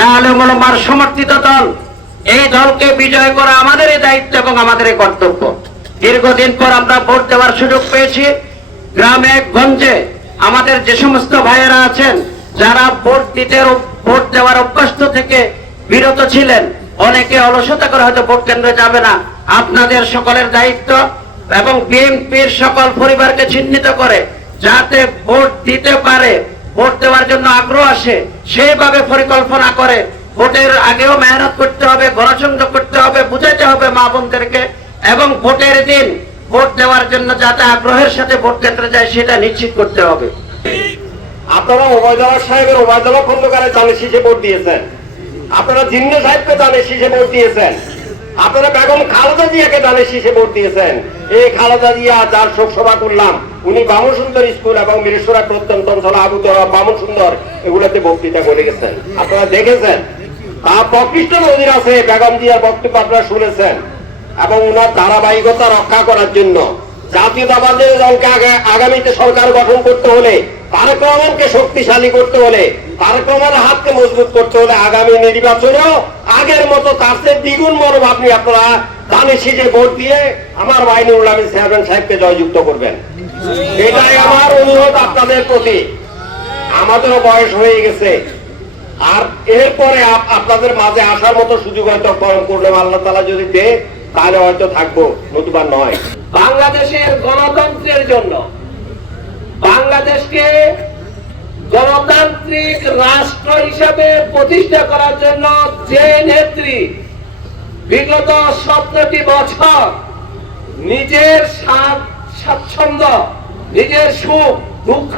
যা সমর্থিত দল। এই দলকে বিজয় করা আমাদেরই দায়িত্ব এবং আমাদেরই কর্তব্য। দীর্ঘদিন পর আমরা ভোট দেওয়ার সুযোগ পেয়েছি। গ্রামে, গঞ্জে আমাদের যে সমস্ত ভাইয়েরা আছেন, যারা ভোট দিতে ভোট দেওয়ার অভ্যস্ত থেকে বিরত ছিলেন, অনেকে অলসতা করে হয়তো ভোট কেন্দ্রে যাবে না। আপনাদের সকলের দায়িত্ব এবং বিএনপির সকল পরিবারকে চিহ্নিত করে যাতে ভোট দিতে পারে ভোট দেওয়ার জন্য আগ্রহ আসে, সেইভাবে পরিকল্পনা করে। ভোটের আগেও মেহনত করতে হবে গণসংযোগ করতে হবে বুঝাতে হবে মা বোনদেরকে। এবং ভোটের দিন ভোট দেওয়ার জন্য যাতে আগ্রহের সাথে ভোট কেন্দ্রে যায় সেটা নিশ্চিত করতে হবে। আপনারা ওবায়দুল্লাহ সাহেবের ওবায়দুল্লাহ খন্দকারের দানে শীষে ভোট দিয়েছেন। আপনারা জিন্নে সাহেবকে দানে শীষে ভোট দিয়েছেন। আপনারা বেগম খালেদা জিয়াকে দানে শীষে ভোট দিয়েছেন। এই খালেদা জিয়া যার শোক সভা করলাম উনি বামন সুন্দর স্কুল এবং মিরেশ্বরা প্রত্যন্ত অঞ্চল আবু তরা বামন সুন্দর এগুলোতে বক্তৃতা করে গেছেন। আপনারা দেখেছেন? তা প্রকৃষ্ট নদীর আছে, বেগম জিয়ার বক্তব্য আপনারা শুনেছেন। এবং উনার ধারাবাহিকতা রক্ষা করার জন্য জাতীয়তাবাদের দলকে আগে আগামীতে সরকার গঠন করতে হলে তারেক রহমানকে শক্তিশালী করতে হলে তারেক রহমানের হাতকে মজবুত করতে হলে আগামী নির্বাচনেও আগের মতো তার দ্বিগুণ মনোভাব নিয়ে আপনারা দানে সিজে ভোট দিয়ে আমার বাইনুল আমিন চেয়ারম্যান সাহেবকে জয়যুক্ত করবেন। এটাই আমার অনুরোধ আপনাদের প্রতি। আমাদেরও বয়স হয়ে গেছে। আর এরপরে আপনাদের মাঝে আসার মতো সুযোগ হয়তো কম করলে আল্লাহ তালা যদি দে, তাহলে হয়তো থাকব, নতুবা নয়। বাংলাদেশের গণতন্ত্রের জন্য, বাংলাদেশকে গণতান্ত্রিক রাষ্ট্র হিসাবে প্রতিষ্ঠা করার জন্য যে নেত্রী বিগত সতেরোটি বছর নিজের স্বাচ্ছন্দ্য নিজের সুখ দুঃখ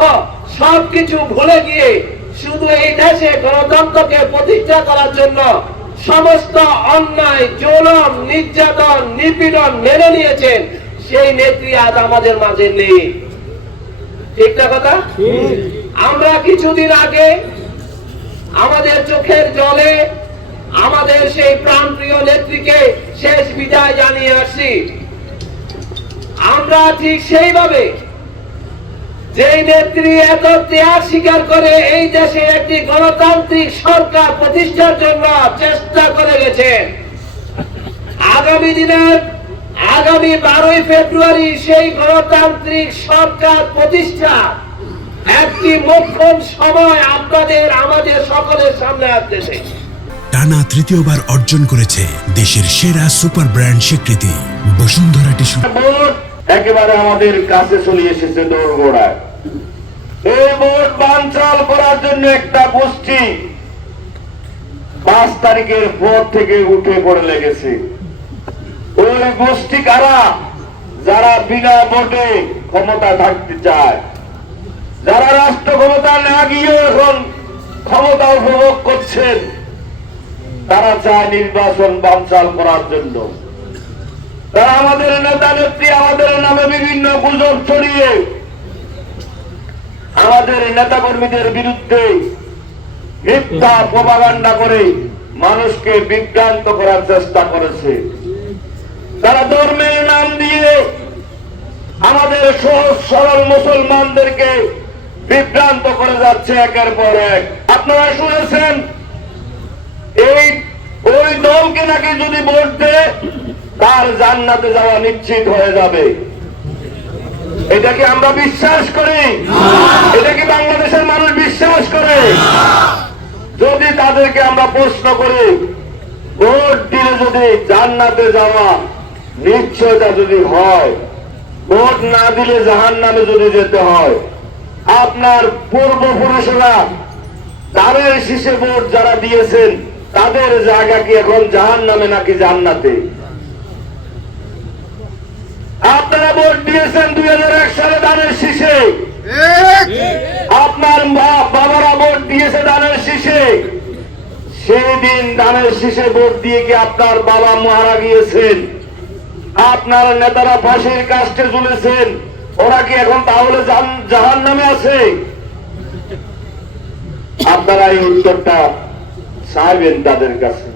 সবকিছু ভুলে গিয়ে শুধু এই দেশে গণতন্ত্রকে প্রতিষ্ঠা করার জন্য সমস্ত অন্যায় জুলম নির্যাতন নিপীড়ন মেনে নিয়েছেন সেই নেত্রী আজ আমাদের মাঝে নেই। ঠিক না কথা? আমরা কিছুদিন আগে আমাদের চোখের জলে আমাদের সেই প্রাণপ্রিয় নেত্রীকে শেষ বিদায় জানিয়ে আসছি। আমরা ঠিক সেইভাবে যেই নেত্রী এত ত্যাগ স্বীকার করে এই দেশে একটি গণতান্ত্রিক সরকার প্রতিষ্ঠার জন্য চেষ্টা করে গেছেন আগামী দিনের, আগামী বারোই ফেব্রুয়ারি সেই গণতান্ত্রিক সরকার প্রতিষ্ঠা একটি মোক্ষম সময় আপনাদের আমাদের সকলের সামনে আসতেছে। টানা তৃতীয়বার অর্জন করেছে দেশের সেরা সুপার ব্র্যান্ড স্বীকৃতি। বসুন্ধরা টিস্যু। একেবারে আমাদের কাছে চলে এসেছে দৌড়গোড়ায় এই করার জন্য একটা গোষ্ঠী পাঁচ তারিখের থেকে উঠে পড়ে লেগেছে। ওই গোষ্ঠী কারা? যারা বিনা ভোটে ক্ষমতা থাকতে চায়। যারা রাষ্ট্র ক্ষমতা না গিয়ে এখন ক্ষমতা উপভোগ করছেন। তারা চায় নির্বাচন বানচাল করার জন্য। তারা আমাদের নেতা নেত্রী, আমাদের নামে বিভিন্ন গুজব ছড়িয়ে আমাদের নেতা কর্মীদের বিরুদ্ধে মিথ্যা প্রপাগান্ডা করে মানুষকে বিভ্রান্ত করার চেষ্টা করেছে। তারা ধর্মের নাম দিয়ে আমাদের সহজ সরল মুসলমানদেরকে বিভ্রান্ত করে যাচ্ছে একের পর এক। আপনারা শুনেছেন, এই ওই দলকে নাকি যদি ভোট তার জান্নাতে যাওয়া নিশ্চিত হয়ে যাবে। এটা কি আমরা বিশ্বাস করি? এটা কি বাংলাদেশের মানুষ বিশ্বাস করে? যদি তাদেরকে আমরা প্রশ্ন করি, ভোট দিলে যদি জান্নাতে যাওয়া নিশ্চয়তা যদি হয়, ভোট না দিলে জাহান নামে যদি যেতে হয়, আপনার পূর্বপুরুষরা তাদের শীষে ভোট যারা দিয়েছেন তাদের জায়গা কি এখন জাহান নামে নাকি জান্নাতে? আপনারা ভোট দিয়েছেন দুই হাজার এক সালে দানের শীষে। আপনার বাবারা ভোট দিয়েছে দানের শীষে। সেই দিন দানের শীষে ভোট দিয়ে কি আপনার বাবা মারা গিয়েছেন? আপনার নেতারা ফাঁসির কাস্টে চলেছেন ওরা কি এখন তাহলে জাহান নামে আছে? আপনারা এই উত্তরটা চাইবেন তাদের কাছে।